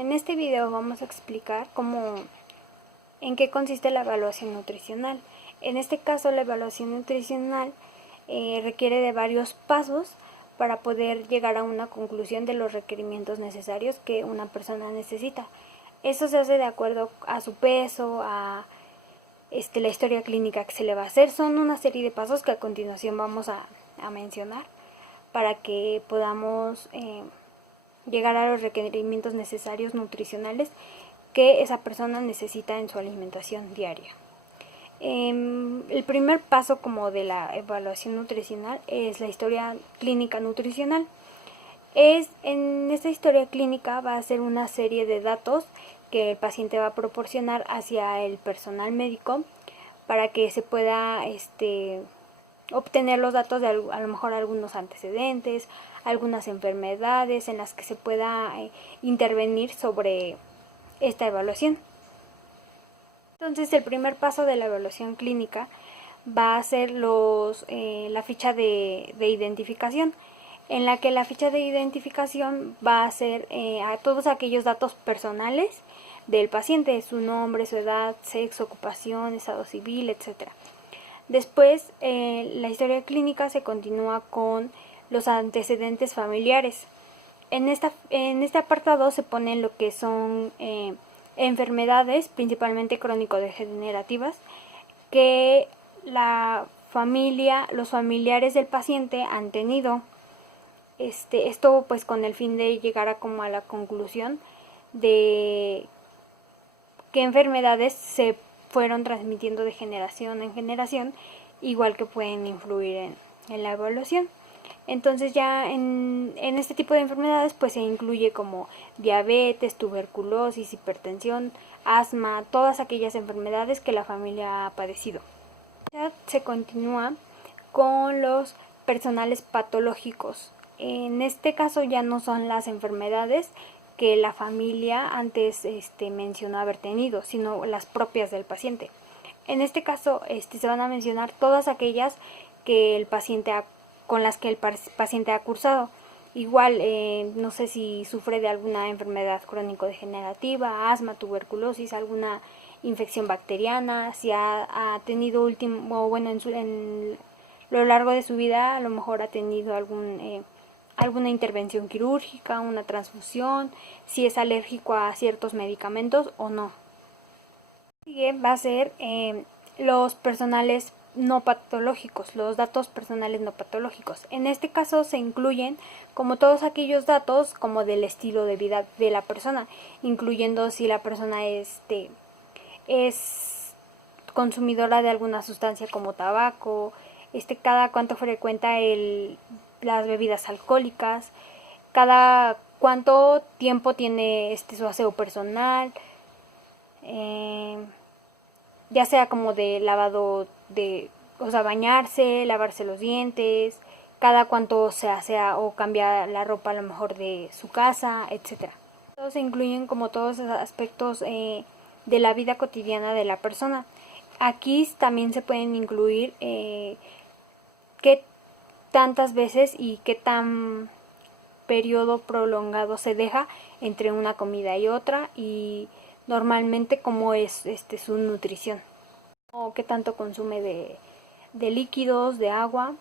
En este video vamos a explicar en qué consiste la evaluación nutricional. En este caso, la evaluación nutricional requiere de varios pasos para poder llegar a una conclusión de los requerimientos necesarios que una persona necesita. Eso se hace de acuerdo a su peso, a la historia clínica que se le va a hacer. Son una serie de pasos que a continuación vamos a mencionar para que podamos llegar a los requerimientos necesarios nutricionales que esa persona necesita en su alimentación diaria. El primer paso como de la evaluación nutricional es la historia clínica nutricional. En esta historia clínica va a ser una serie de datos que el paciente va a proporcionar hacia el personal médico para que se pueda obtener los datos de a lo mejor algunos antecedentes, algunas enfermedades en las que se pueda intervenir sobre esta evaluación. Entonces, el primer paso de la evaluación clínica va a ser la ficha de identificación, en la que la ficha de identificación va a ser a todos aquellos datos personales del paciente, su nombre, su edad, sexo, ocupación, estado civil, etc. Después, la historia clínica se continúa con los antecedentes familiares. En este apartado se ponen lo que son enfermedades, principalmente crónico-degenerativas, que la familia, los familiares del paciente han tenido. Esto pues con el fin de llegar a la conclusión de qué enfermedades se fueron transmitiendo de generación en generación, igual que pueden influir en la evaluación. Entonces ya en este tipo de enfermedades pues se incluye como diabetes, tuberculosis, hipertensión, asma, todas aquellas enfermedades que la familia ha padecido. Ya se continúa con los personales patológicos. En este caso ya no son las enfermedades que la familia antes mencionó haber tenido, sino las propias del paciente. En este caso se van a mencionar todas aquellas que el paciente con las que el paciente ha cursado. Igual, no sé si sufre de alguna enfermedad crónico-degenerativa, asma, tuberculosis, alguna infección bacteriana, si ha tenido en lo largo de su vida a lo mejor ha tenido alguna intervención quirúrgica, una transfusión, si es alérgico a ciertos medicamentos o no. Sigue va a ser los personales no patológicos, los datos personales no patológicos. En este caso se incluyen como todos aquellos datos como del estilo de vida de la persona, incluyendo si la persona es consumidora de alguna sustancia como tabaco, cada cuánto frecuenta las bebidas alcohólicas, cada cuánto tiempo tiene su aseo personal, ya sea como de lavado bañarse, lavarse los dientes, cada cuánto se asea o cambia la ropa a lo mejor de su casa, etc. Todos se incluyen como todos esos aspectos de la vida cotidiana de la persona. Aquí también se pueden incluir qué tantas veces y qué tan periodo prolongado se deja entre una comida y otra, y normalmente cómo es su nutrición, o qué tanto consume de líquidos, de agua,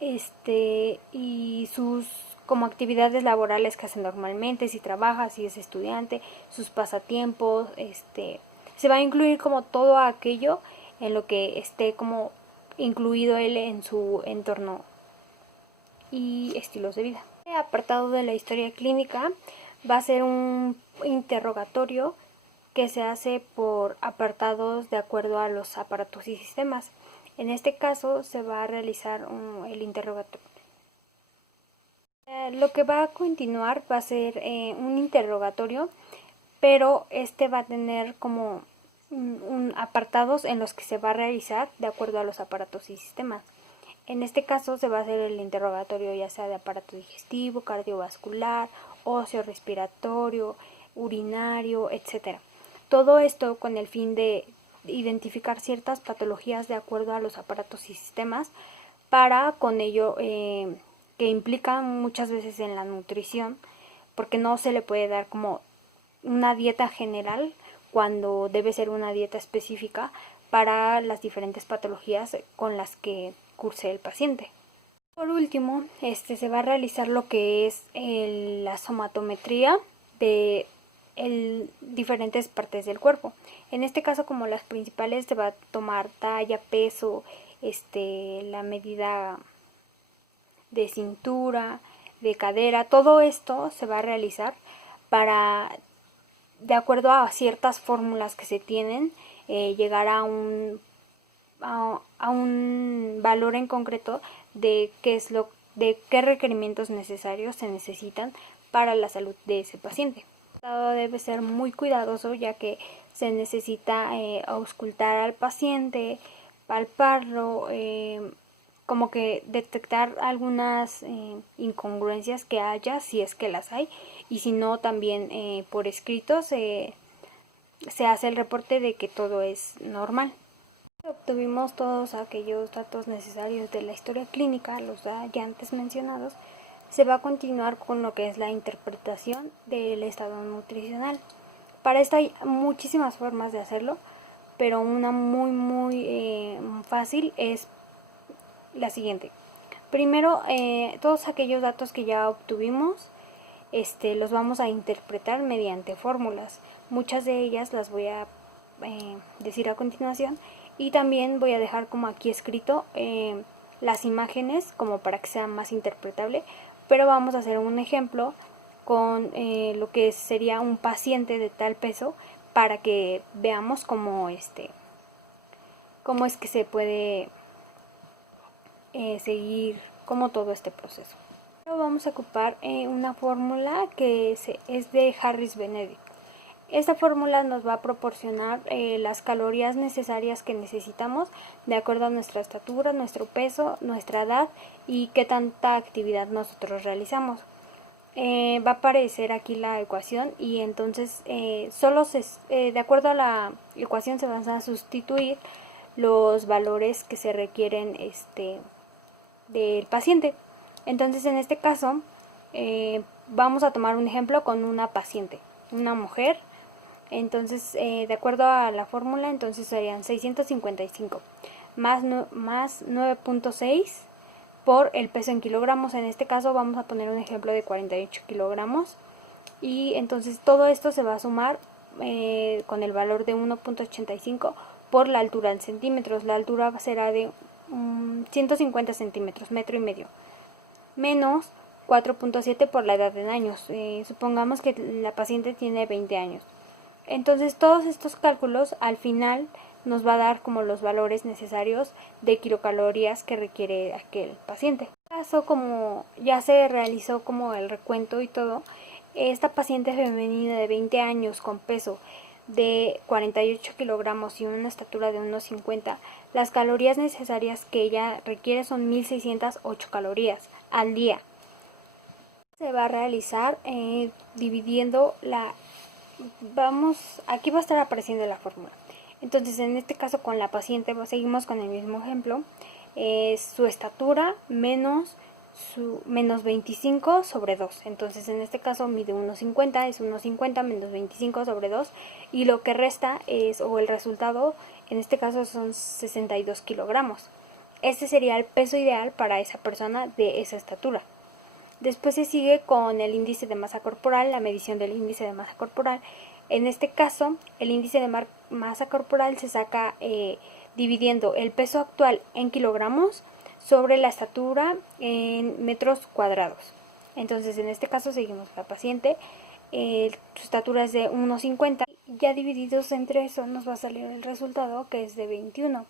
y sus como actividades laborales que hace normalmente, si trabaja, si es estudiante, sus pasatiempos, se va a incluir como todo aquello en lo que esté como incluido él en su entorno y estilos de vida. El apartado de la historia clínica va a ser un interrogatorio que se hace por apartados de acuerdo a los aparatos y sistemas. En este caso se va a realizar el interrogatorio. Lo que va a continuar va a ser un interrogatorio, pero va a tener como apartados en los que se va a realizar de acuerdo a los aparatos y sistemas. En este caso se va a hacer el interrogatorio ya sea de aparato digestivo, cardiovascular, óseo, respiratorio, urinario, etc. Todo esto con el fin de identificar ciertas patologías de acuerdo a los aparatos y sistemas, para con ello que implican muchas veces en la nutrición, porque no se le puede dar como una dieta general cuando debe ser una dieta específica para las diferentes patologías con las que curse el paciente. Por último, se va a realizar lo que es la somatometría de diferentes partes del cuerpo. En este caso, como las principales, se va a tomar talla, peso, la medida de cintura, de cadera. Todo esto se va a realizar para, de acuerdo a ciertas fórmulas que se tienen, llegar a un valor en concreto de de qué requerimientos necesarios se necesitan para la salud de ese paciente. Debe ser muy cuidadoso, ya que se necesita auscultar al paciente, palparlo, como que detectar algunas incongruencias que haya, si es que las hay, y si no, también por escrito se hace el reporte de que todo es normal. Obtuvimos todos aquellos datos necesarios de la historia clínica, los ya antes mencionados. Se va a continuar con lo que es la interpretación del estado nutricional. Para esto hay muchísimas formas de hacerlo, pero una muy fácil es la siguiente. Primero, todos aquellos datos que ya obtuvimos, los vamos a interpretar mediante fórmulas. Muchas de ellas las voy a decir a continuación, y también voy a dejar como aquí escrito las imágenes como para que sea más interpretable, pero vamos a hacer un ejemplo con lo que sería un paciente de tal peso para que veamos cómo es que se puede seguir como todo este proceso. Pero vamos a ocupar una fórmula que es de Harris-Benedict. Esta fórmula nos va a proporcionar las calorías necesarias que necesitamos de acuerdo a nuestra estatura, nuestro peso, nuestra edad y qué tanta actividad nosotros realizamos. Va a aparecer aquí la ecuación, y entonces de acuerdo a la ecuación se van a sustituir los valores que se requieren del paciente. Entonces, en este caso vamos a tomar un ejemplo con una paciente, una mujer. Entonces, de acuerdo a la fórmula, entonces serían 655 más 9.6 por el peso en kilogramos. En este caso vamos a poner un ejemplo de 48 kilogramos, y entonces todo esto se va a sumar con el valor de 1.85 por la altura en centímetros. La altura será de 150 centímetros, metro y medio, menos 4.7 por la edad en años. Supongamos que la paciente tiene 20 años. Entonces todos estos cálculos al final nos va a dar como los valores necesarios de kilocalorías que requiere aquel paciente. En este caso, como ya se realizó como el recuento y todo, esta paciente femenina de 20 años con peso de 48 kilogramos y una estatura de 1,50, las calorías necesarias que ella requiere son 1608 calorías al día. Se va a realizar dividiendo aquí va a estar apareciendo la fórmula. Entonces, en este caso con la paciente seguimos con el mismo ejemplo. Su estatura menos 25 sobre 2. Entonces, en este caso mide 1,50, es 1,50 menos 25 sobre 2, y lo que resta o el resultado, en este caso son 62 kilogramos. Este sería el peso ideal para esa persona de esa estatura. Después se sigue con el índice de masa corporal, la medición del índice de masa corporal. En este caso, el índice de masa corporal se saca dividiendo el peso actual en kilogramos sobre la estatura en metros cuadrados. Entonces, en este caso seguimos la paciente, su estatura es de 1,50, ya divididos entre eso nos va a salir el resultado, que es de 21.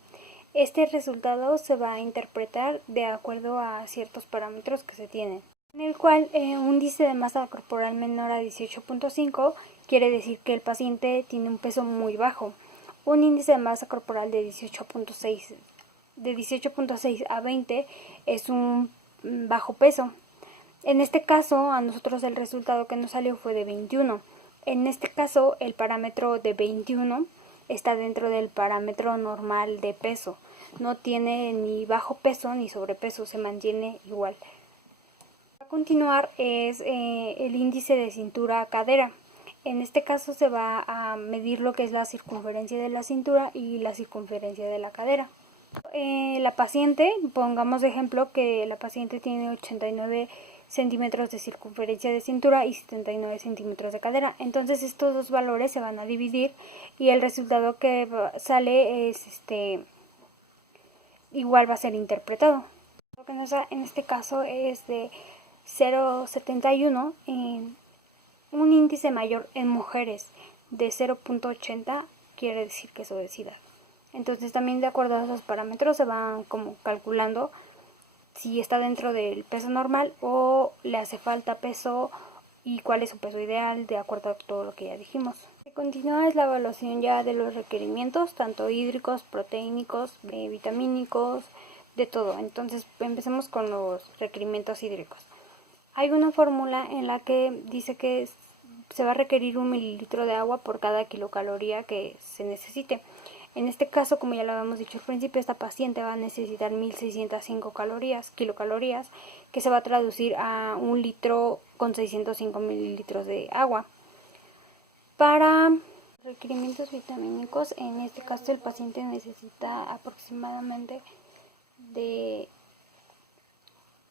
Este resultado se va a interpretar de acuerdo a ciertos parámetros que se tienen, en el cual un índice de masa corporal menor a 18.5 quiere decir que el paciente tiene un peso muy bajo. Un índice de masa corporal de 18.6 a 20 es un bajo peso. En este caso, a nosotros el resultado que nos salió fue de 21. En este caso, el parámetro de 21 está dentro del parámetro normal de peso. No tiene ni bajo peso ni sobrepeso, se mantiene igual. A continuar es el índice de cintura-cadera. En este caso se va a medir lo que es la circunferencia de la cintura y la circunferencia de la cadera. La paciente, pongamos de ejemplo que la paciente tiene 89 centímetros de circunferencia de cintura y 79 centímetros de cadera. Entonces estos dos valores se van a dividir y el resultado que sale es igual va a ser interpretado. Lo que nos da en este caso es de 0,71 en un índice mayor en mujeres de 0,80 quiere decir que es obesidad. Entonces también de acuerdo a esos parámetros se van como calculando si está dentro del peso normal o le hace falta peso y cuál es su peso ideal de acuerdo a todo lo que ya dijimos. A continuación es la evaluación ya de los requerimientos, tanto hídricos, proteínicos, vitamínicos, de todo. Entonces empecemos con los requerimientos hídricos. Hay una fórmula en la que dice que se va a requerir 1 mililitro de agua por cada kilocaloría que se necesite. En este caso, como ya lo habíamos dicho al principio, esta paciente va a necesitar 1605 kilocalorías, que se va a traducir a 1 litro con 605 mililitros de agua. Para requerimientos vitamínicos, en este caso el paciente necesita aproximadamente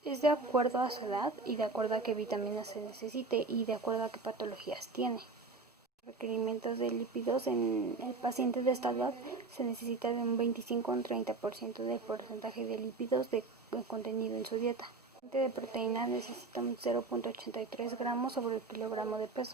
es de acuerdo a su edad y de acuerdo a qué vitaminas se necesite y de acuerdo a qué patologías tiene. Requerimientos de lípidos en el paciente de esta edad se necesita de un 25 a un 30% del porcentaje de lípidos de contenido en su dieta. El paciente de proteínas necesita un 0,83 gramos sobre el kilogramo de peso.